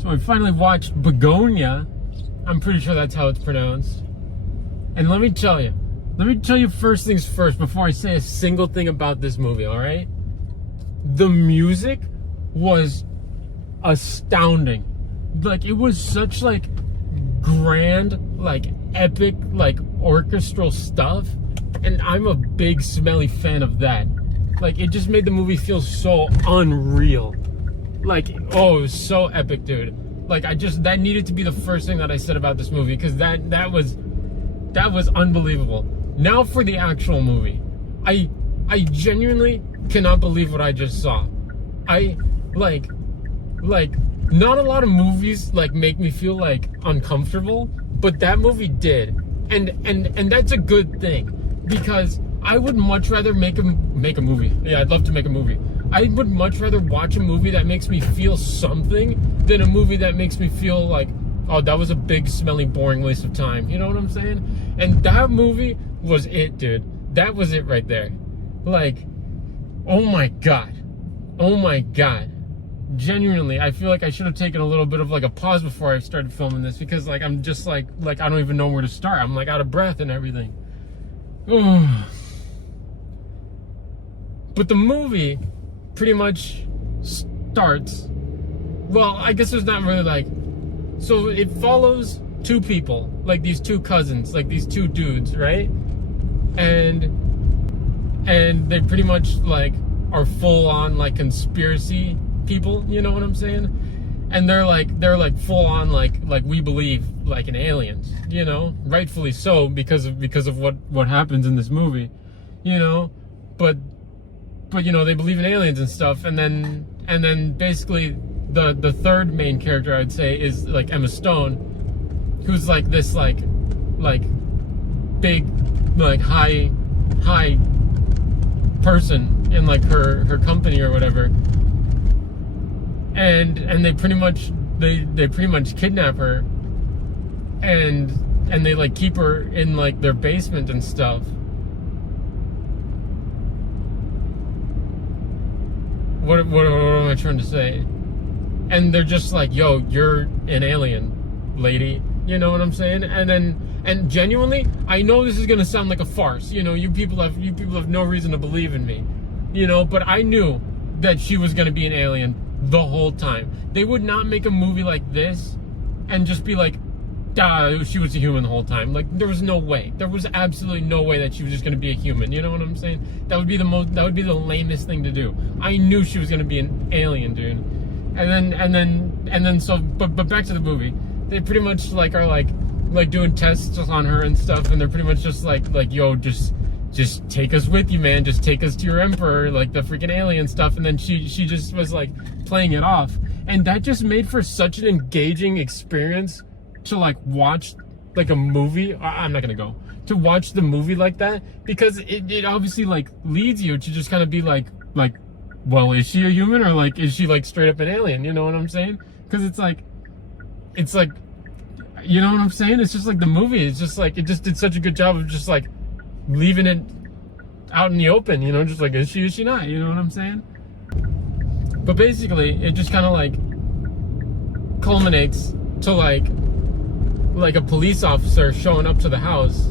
So I finally watched Bugonia. I'm pretty sure that's how it's pronounced. And let me tell you first things first before I say a single thing about this movie, alright? The music was astounding. Like, it was such, like, grand, like, epic, like, orchestral stuff. And I'm a big, smelly fan of that. Like, it just made the movie feel so unreal. Like, oh, it was so epic, dude. Like, that needed to be the first thing that I said about this movie, because that was unbelievable. Now for the actual movie. I genuinely cannot believe what I just saw. Like, not a lot of movies, like, make me feel, like, uncomfortable, but that movie did. And that's a good thing, because I would much rather make a movie. Yeah, I'd love to make a movie. I would much rather watch a movie that makes me feel something than a movie that makes me feel like, oh, that was a big, smelly, boring waste of time. You know what I'm saying? And that movie was it, dude. That was it right there. Like, oh my God. Oh my God. Genuinely, I feel like I should have taken a little bit of like a pause before I started filming this, because like I'm just like I don't even know where to start. I'm like out of breath and everything. But the movie pretty much starts, well, I guess there's not really like, so it follows two people, like these two cousins, like these two dudes, right? And they pretty much like are full on like conspiracy people, you know what I'm saying? And they're like full on like we believe like in aliens, you know, rightfully so, because of what happens in this movie, you know, but you know, they believe in aliens and stuff. And then basically the third main character, I'd say, is like Emma Stone, who's like this like big like high person in like her company or whatever. And they pretty much kidnap her and they like keep her in like their basement and stuff. What am I trying to say? And they're just like, yo, you're an alien, lady. You know what I'm saying? And genuinely, I know this is gonna sound like a farce. You know, you people have no reason to believe in me. You know, but I knew that she was gonna be an alien the whole time. They would not make a movie like this and just be like, she was a human the whole time. Like, there was no way. There was absolutely no way that she was just gonna be a human. You know what I'm saying? That would be the lamest thing to do. I knew she was gonna be an alien, dude. And then so but back to the movie. They pretty much like are like doing tests on her and stuff, and they're pretty much just like yo, just take us with you, man. Just take us to your emperor, like the freaking alien stuff. And then she just was like playing it off, and that just made for such an engaging experience to like watch like a movie. I'm not gonna go to watch the movie like that, because it obviously like leads you to just kind of be like, well, is she a human, or like is she like straight up an alien? You know what I'm saying? Because it's like, you know what I'm saying? It's just like the movie. It's just like, it just did such a good job of just like leaving it out in the open, you know, just like, is she not? You know what I'm saying? But basically, it just kind of like culminates to like a police officer showing up to the house,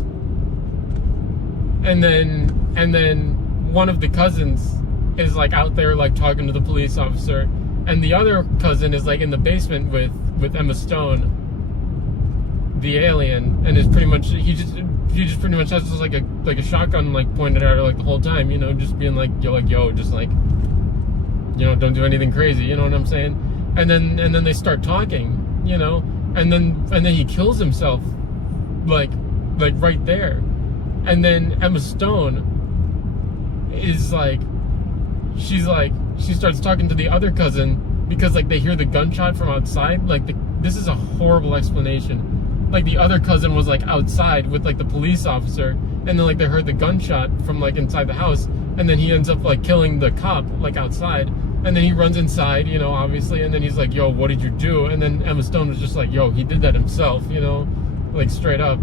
and then one of the cousins is like out there like talking to the police officer, and the other cousin is like in the basement with Emma Stone, the alien, and is pretty much he just pretty much has just like a shotgun like pointed at her like the whole time, you know, just being like yo, just like, you know, don't do anything crazy, you know what I'm saying? And then they start talking, you know, and then he kills himself like right there. And then Emma Stone is like, she starts talking to the other cousin, because like they hear the gunshot from outside. Like this is a horrible explanation. Like the other cousin was like outside with like the police officer, and then like they heard the gunshot from like inside the house, and then he ends up like killing the cop like outside, and then he runs inside, you know, obviously, and then he's like, yo, what did you do? And then Emma Stone was just like, yo, he did that himself, you know, like straight up.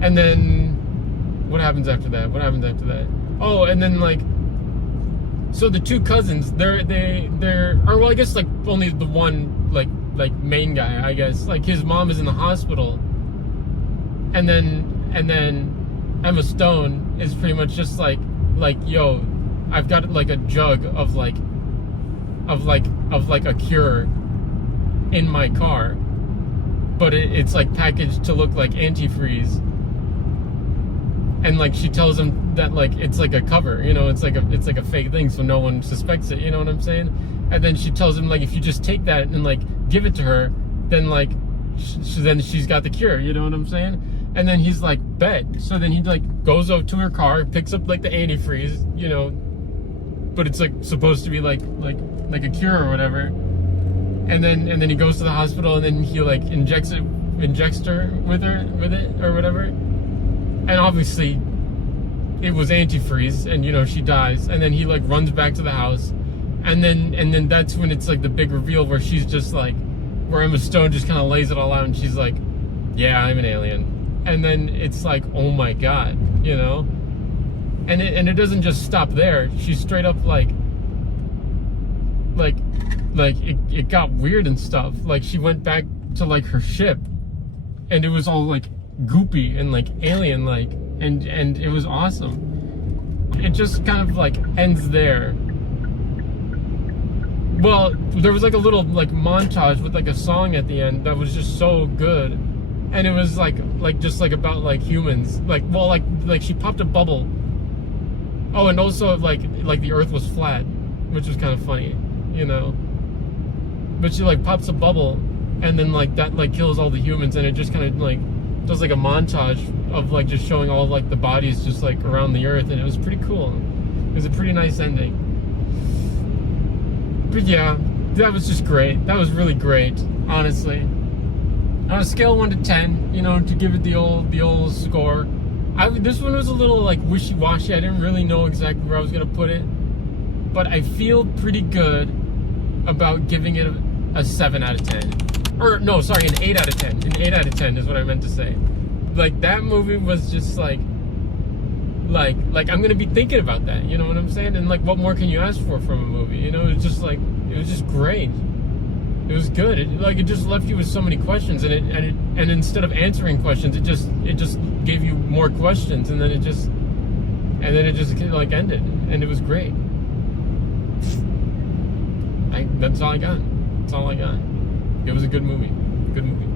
And then what happens after that? Oh, and then like So the two cousins, or well, I guess like only the one like main guy, I guess. Like his mom is in the hospital, and then Emma Stone is pretty much just like yo, I've got like a jug of like a cure in my car, but it's like packaged to look like antifreeze, and like she tells him that like it's like a cover, you know, it's like a fake thing, so no one suspects it, you know what I'm saying? And then she tells him like if you just take that and like give it to her, then like then she's got the cure, you know what I'm saying? And then he's like, bet. So then he like goes up to her car, picks up like the antifreeze, you know, but it's like supposed to be like a cure or whatever. And then he goes to the hospital, and then he like injects her with it or whatever. And obviously it was antifreeze, and you know, she dies. And then he like runs back to the house, and then that's when it's like the big reveal where she's just like, where Emma Stone just kind of lays it all out, and she's like, yeah, I'm an alien. And then it's like, oh my god, you know? And it doesn't just stop there. She's straight up like it got weird and stuff. Like she went back to like her ship, and it was all like goopy and like alien like, and it was awesome. It just kind of like ends there. Well, there was like a little like montage with like a song at the end that was just so good, and it was like just like about like humans, like, well, like she popped a bubble. Oh, and also like the earth was flat, which was kind of funny, you know. But she like pops a bubble, and then like that like kills all the humans, and it just kind of like does like a montage of like just showing all like the bodies just like around the earth, and it was pretty cool. It was a pretty nice ending. But yeah, that was just great. That was really great, honestly. On a scale of 1 to 10, you know, to give it the old score, this one was a little like wishy-washy. I didn't really know exactly where I was gonna put it, but I feel pretty good about giving it a 7 out of 10. Or no, sorry, an 8 out of 10. An 8 out of 10 is what I meant to say. Like that movie was just like I'm gonna be thinking about that, you know what I'm saying? And like, what more can you ask for from a movie? You know, it was just great. It was good. It just left you with so many questions, and instead of answering questions, it just gave you more questions, and then it just like ended, and it was great. That's all I got. That's all I got. It was a good movie. Good movie.